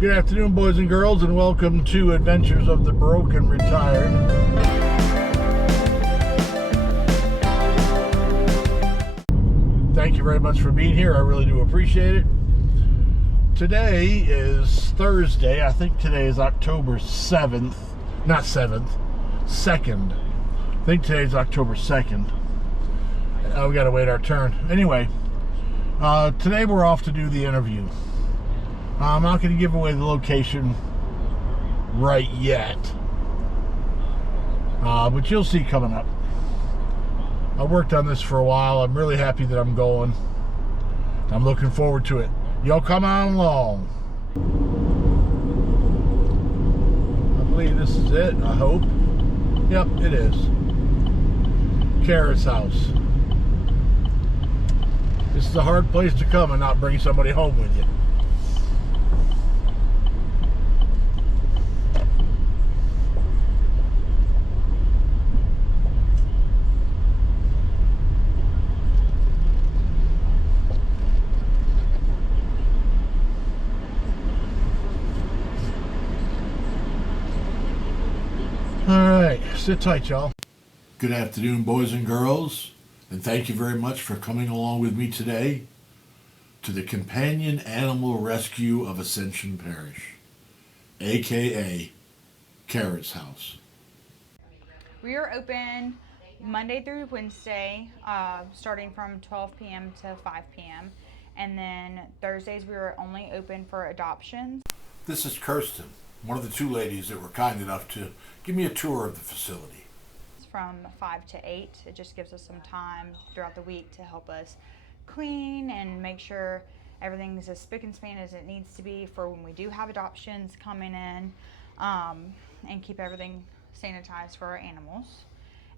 Good afternoon, boys and girls, and welcome to Adventures of the Broke and Retired. Thank you very much for being here. I really do appreciate it. Today is Thursday. I think today is October 7th. Not 7th. 2nd. I think today is October 2nd. We gotta wait our turn. Anyway, today we're off to do the interview. I'm not going to give away the location right yet, but you'll see coming up. I worked on this for a while. I'm really happy that I'm going. I'm looking forward to it. Y'all come on along. I believe this is it, I hope. Yep, it is. Cara's house. This is a hard place to come and not bring somebody home with you. Alright, sit tight, y'all. Good afternoon, boys and girls, and thank you very much for coming along with me today to the Companion Animal Rescue of Ascension Parish, aka Cara's house. We are open Monday through Wednesday, starting from 12 p.m. to 5 p.m. And then Thursdays we are only open for adoptions. This is Kirsten, one of the two ladies that were kind enough to give me a tour of the facility. From 5 to 8. It just gives us some time throughout the week to help us clean and make sure everything's as spick and span as it needs to be for when we do have adoptions coming in, and keep everything sanitized for our animals.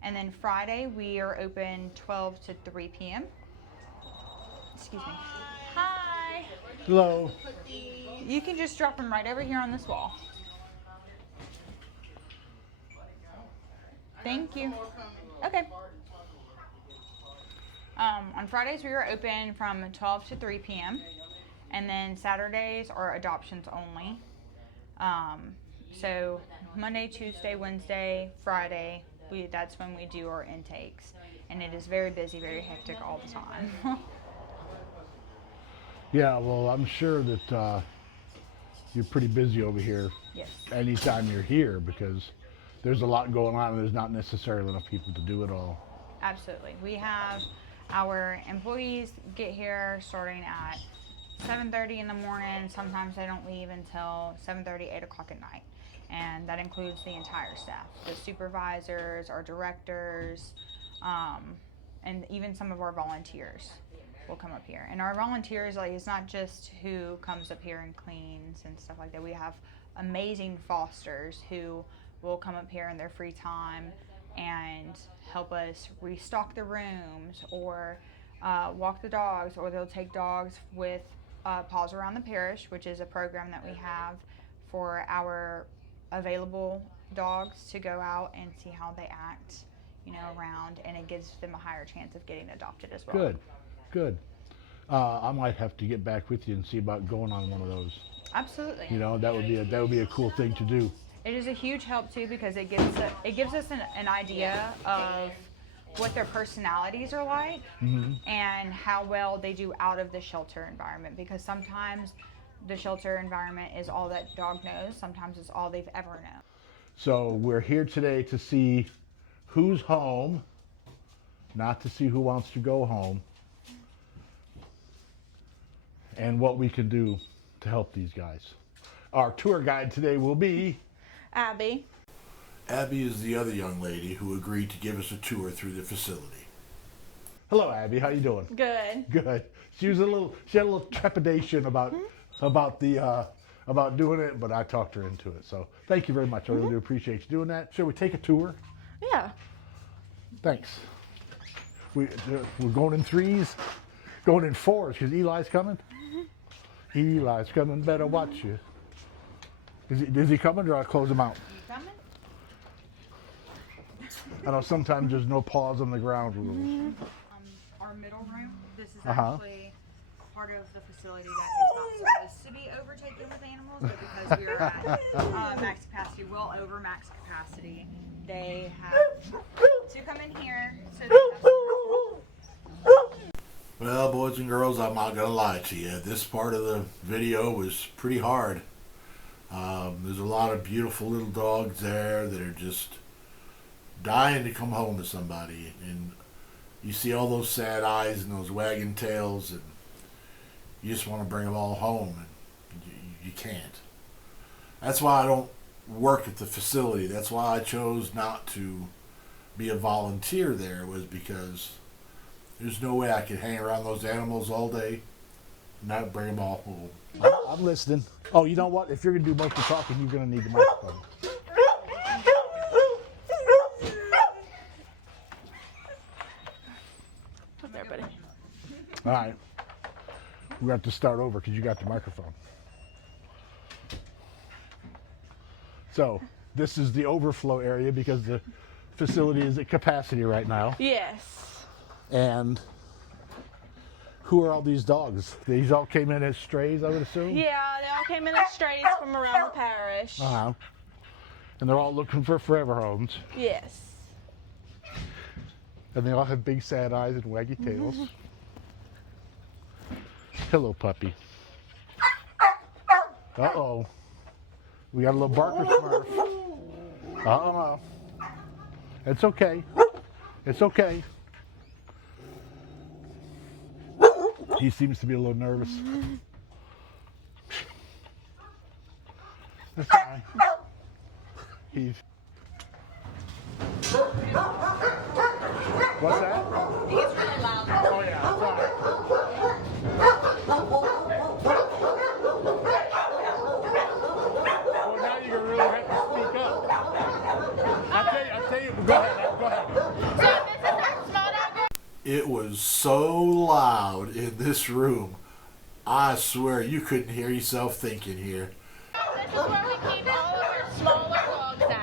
And then Friday we are open 12 to 3 p.m. Excuse me. Hi. Hello. You can just drop them right over here on this wall. Thank you. Okay. On Fridays we are open from 12 to 3 p.m. and then Saturdays are adoptions only. So Monday, Tuesday, Wednesday, Friday, that's when we do our intakes, and it is very busy, very hectic all the time. Yeah, well, I'm sure that you're pretty busy over here. Yes. Anytime you're here, because there's a lot going on and there's not necessarily enough people to do it all. Absolutely. We have our employees get here starting at 7:30 in the morning. Sometimes they don't leave until 7:30, 8 o'clock at night. And that includes the entire staff, the supervisors, our directors, and even some of our volunteers will come up here. And our volunteers, like, it's not just who comes up here and cleans and stuff like that. We have amazing fosters who will come up here in their free time and help us restock the rooms or walk the dogs, or they'll take dogs with Paws Around the Parish, which is a program that we have for our available dogs to go out and see how they act, around, and it gives them a higher chance of getting adopted as well. Good. I might have to get back with you and see about going on one of those. Absolutely. That would be a cool thing to do. It is a huge help too, because it gives us an idea of what their personalities are like, mm-hmm. and how well they do out of the shelter environment, because sometimes the shelter environment is all that dog knows. Sometimes it's all they've ever known. So we're here today to see who's home, not to see who wants to go home, and what we can do to help these guys. Our tour guide today will be Abby. Abby is the other young lady who agreed to give us a tour through the facility. Hello, Abby. How you doing? Good. Good. She had a little trepidation about doing it, but I talked her into it. So thank you very much. I really do appreciate you doing that. Shall we take a tour? Yeah. Thanks. We're going in threes, going in fours, because Eli's coming. Eli's coming. Better watch you. Is he coming, or I'll close him out? Coming? I know sometimes there's no paws on the ground rules. Mm-hmm. Our middle room, this is actually part of the facility that is not supposed to be overtaken with animals, but because we are at max capacity, well over max capacity. They have to come in here so they have Well, boys and girls, I'm not going to lie to you. This part of the video was pretty hard. There's a lot of beautiful little dogs there that are just dying to come home to somebody. And you see all those sad eyes and those wagging tails, and you just want to bring them all home, and you can't. That's why I don't work at the facility. That's why I chose not to be a volunteer there, was because there's no way I could hang around those animals all day and not bring them all home. I'm listening. Oh, you know what? If you're going to do most of the talking, you're going to need the microphone. Up there, buddy. All right. We have to start over because you got the microphone. So, this is the overflow area because the facility is at capacity right now. Yes. And who are all these dogs? These all came in as strays, I would assume? Yeah, they all came in as strays from around the parish. Uh-huh. And they're all looking for forever homes. Yes. And they all have big sad eyes and waggy tails. Hello, puppy. Uh-oh. We got a little barker smurf. Uh-oh. It's okay. It's okay. He seems to be a little nervous. That's fine. He's... What's that? He's really loud. Oh yeah, sorry. Well, now you're gonna really have to speak up. I'll tell you, go ahead. It was so loud in this room, I swear you couldn't hear yourself thinking here. This is where we keep all of our smaller dogs at.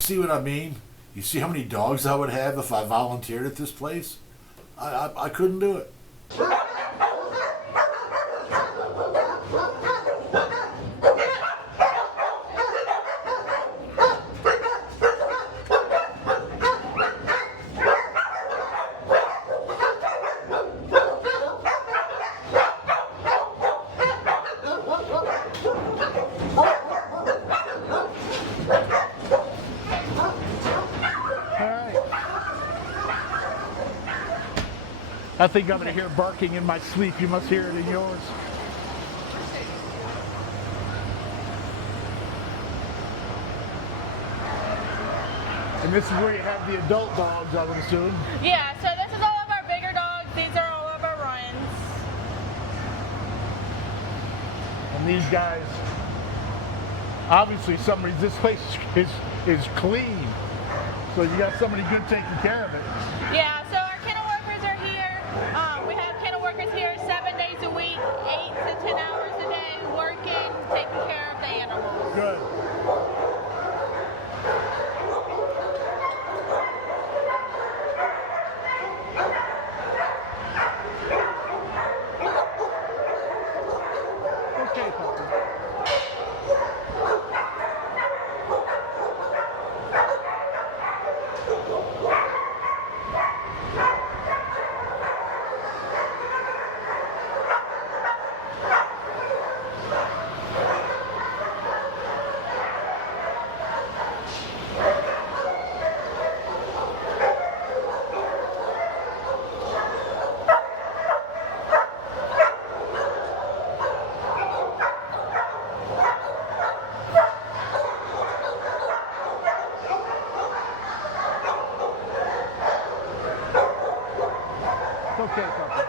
See what I mean? You see how many dogs I would have if I volunteered at this place? I couldn't do it. I think I'm going to hear barking in my sleep. You must hear it in yours. And this is where you have the adult dogs, I would assume. Yeah, so this is all of our bigger dogs. These are all of our runs. And these guys, obviously this place is clean. So you got somebody good taking care of it. Yeah, so our kennel workers are here. We have kennel workers here 7 days a week, 8 to 10 hours a day, working, taking care of the animals. Good. Okay, puppy. Okay, puppy.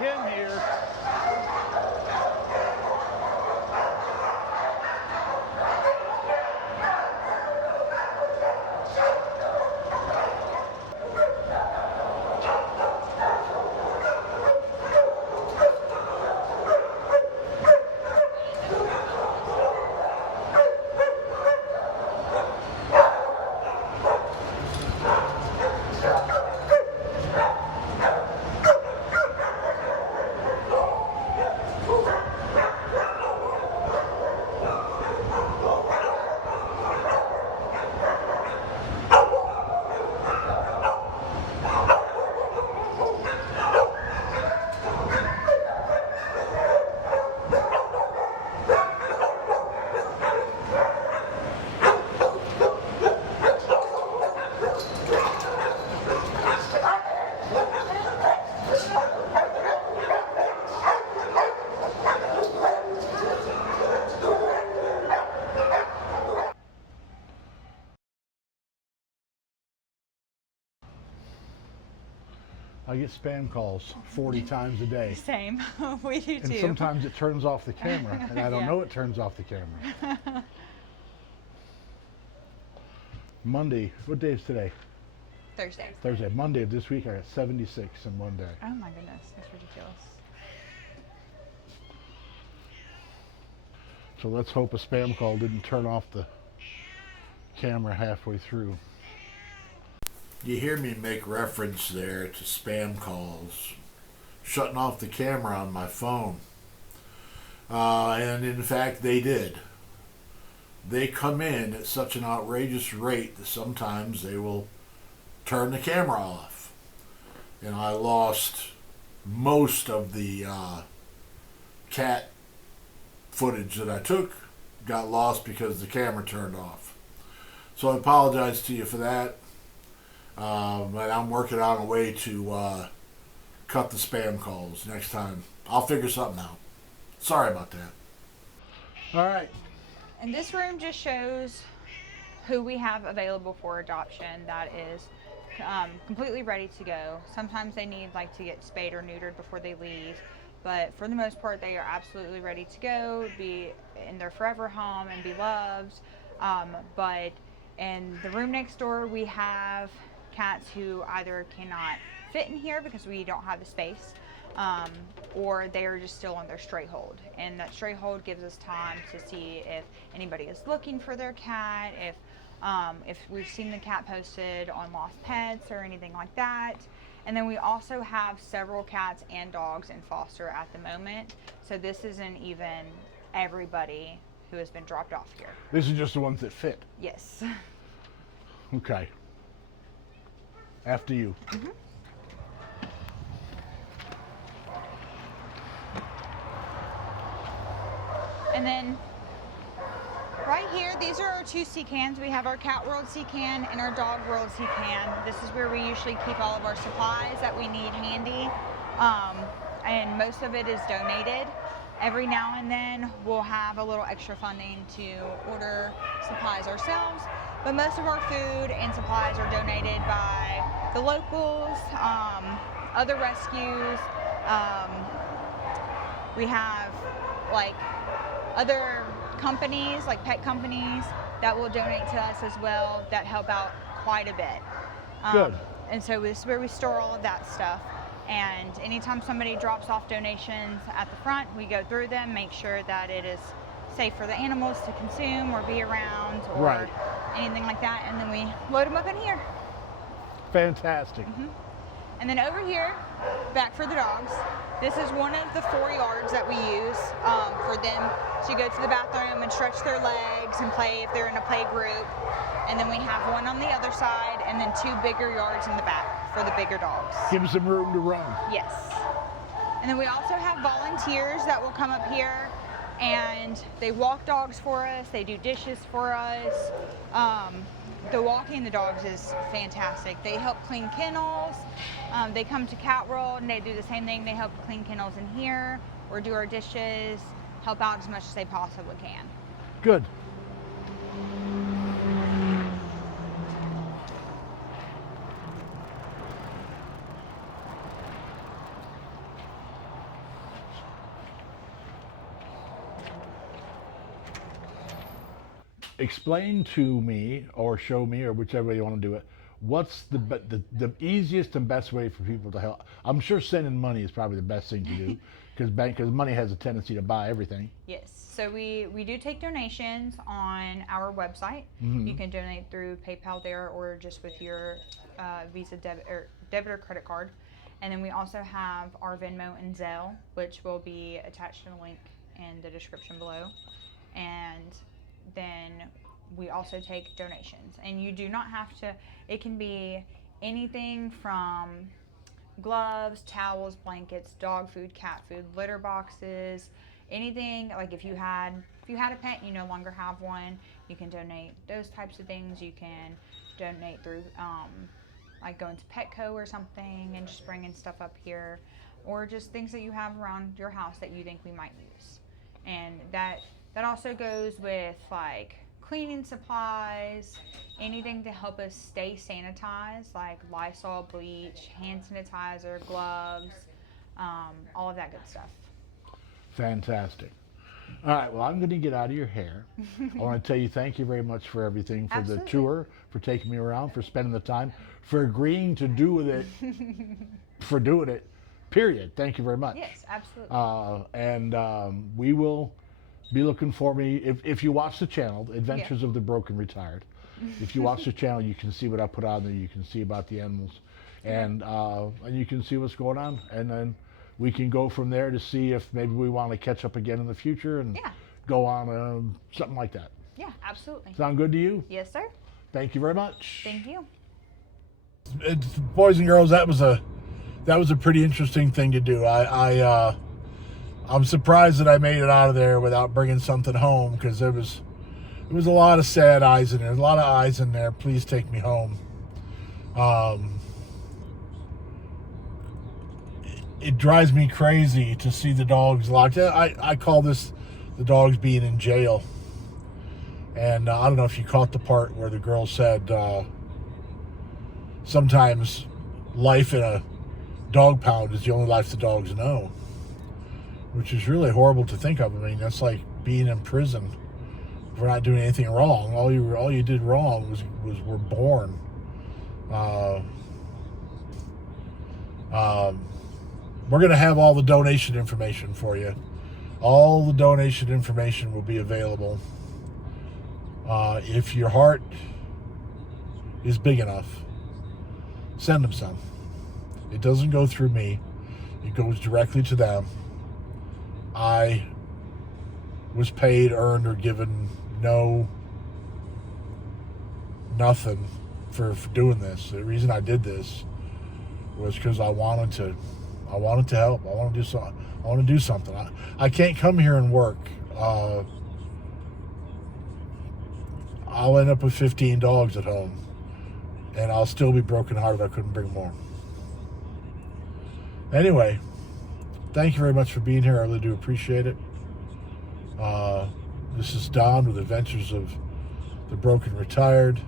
right in here. I get spam calls 40 times a day. Same. We do And too. sometimes it turns off the camera, and I don't Yeah. know it turns off the camera. Monday, what day is today? Thursday. Thursday. Monday of this week, I got 76 in one day. Oh my goodness, that's ridiculous. So let's hope a spam call didn't turn off the camera halfway through. You hear me make reference there to spam calls, shutting off the camera on my phone. And in fact, they did. They come in at such an outrageous rate that sometimes they will turn the camera off. And I lost most of the cat footage that I took, got lost because the camera turned off. So I apologize to you for that. But I'm working on a way to cut the spam calls next time. I'll figure something out. Sorry about that. All right. And this room just shows who we have available for adoption that is completely ready to go. Sometimes they need like to get spayed or neutered before they leave, but for the most part they are absolutely ready to go, be in their forever home and be loved. But in the room next door we have cats who either cannot fit in here because we don't have the space, or they are just still on their stray hold, and that stray hold gives us time to see if anybody is looking for their cat, if we've seen the cat posted on Lost Pets or anything like that. And then we also have several cats and dogs in foster at the moment, so this isn't even everybody who has been dropped off here. This is just the ones that fit. Yes. Okay. After you. Mm-hmm. And then right here, these are our two sea cans. We have our Cat World sea can and our Dog World sea can. This is where we usually keep all of our supplies that we need handy. And most of it is donated. Every now and then we'll have a little extra funding to order supplies ourselves, but most of our food and supplies are donated by the locals, other rescues. We have like other companies, like pet companies, that will donate to us as well, that help out quite a bit. Good. And so this is where we store all of that stuff. And anytime somebody drops off donations at the front, we go through them, make sure that it is safe for the animals to consume or be around or Right. anything like that. And then we load them up in here. Fantastic. And then over here, back for the dogs, this is one of the 4 yards that we use for them to go to the bathroom and stretch their legs and play if they're in a play group. And then we have one on the other side and then 2 bigger yards in the back for the bigger dogs. Gives them room to run. Yes. And then we also have volunteers that will come up here and they walk dogs for us, they do dishes for us. The walking the dogs is fantastic. They help clean kennels. They come to Cat World and they do the same thing. They help clean kennels in here or do our dishes, help out as much as they possibly can. Good. explain to me or show me or whichever way you want to do it. What's the easiest and best way for people to help? I'm sure sending money is probably the best thing to do because money has a tendency to buy everything. Yes. So we do take donations on our website. You can donate through PayPal there or just with your Visa debit or credit card. And then we also have our Venmo and Zelle, which will be attached in a link in the description below. And then we also take donations. And you do not have to, it can be anything from gloves, towels, blankets, dog food, cat food, litter boxes, anything. Like if you had a pet and you no longer have one, you can donate those types of things. You can donate through like going to Petco or something and just bringing stuff up here, or just things that you have around your house that you think we might use. And that also goes with like cleaning supplies, anything to help us stay sanitized, like Lysol, bleach, hand sanitizer, gloves, all of that good stuff. Fantastic. All right, well, I'm going to get out of your hair. I want to tell you thank you very much for everything, for Absolutely. the tour, for taking me around, for spending the time, for agreeing to do with it, for doing it, period. Thank you very much. Yes, absolutely. And we will be looking for me. If you watch the channel, Adventures of the Broken Retired, if you watch the channel, you can see what I put on there. You can see about the animals, and you can see what's going on. And then we can go from there to see if maybe we want to catch up again in the future and go on something like that. Yeah, absolutely. Sound good to you? Yes, sir. Thank you very much. Thank you. Boys and girls, that was a pretty interesting thing to do. I'm surprised that I made it out of there without bringing something home, because there was a lot of sad eyes in there. There's a lot of eyes in there. Please take me home. It drives me crazy to see the dogs locked. I call this the dogs being in jail. And I don't know if you caught the part where the girl said sometimes life in a dog pound is the only life the dogs know, which is really horrible to think of. I mean, that's like being in prison for not doing anything wrong. All you did wrong was were born. We're going to have all the donation information for you. All the donation information will be available. If your heart is big enough, send them some. It doesn't go through me. It goes directly to them. I was paid, earned, or given nothing for doing this. The reason I did this was because I wanted to help. I want to do something. I can't come here and work. I'll end up with 15 dogs at home, and I'll still be brokenhearted I couldn't bring more. Anyway, thank you very much for being here. I really do appreciate it. This is Don with Adventures of the Broken Retired.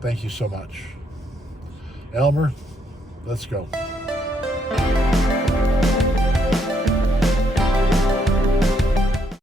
Thank you so much. Elmer, let's go.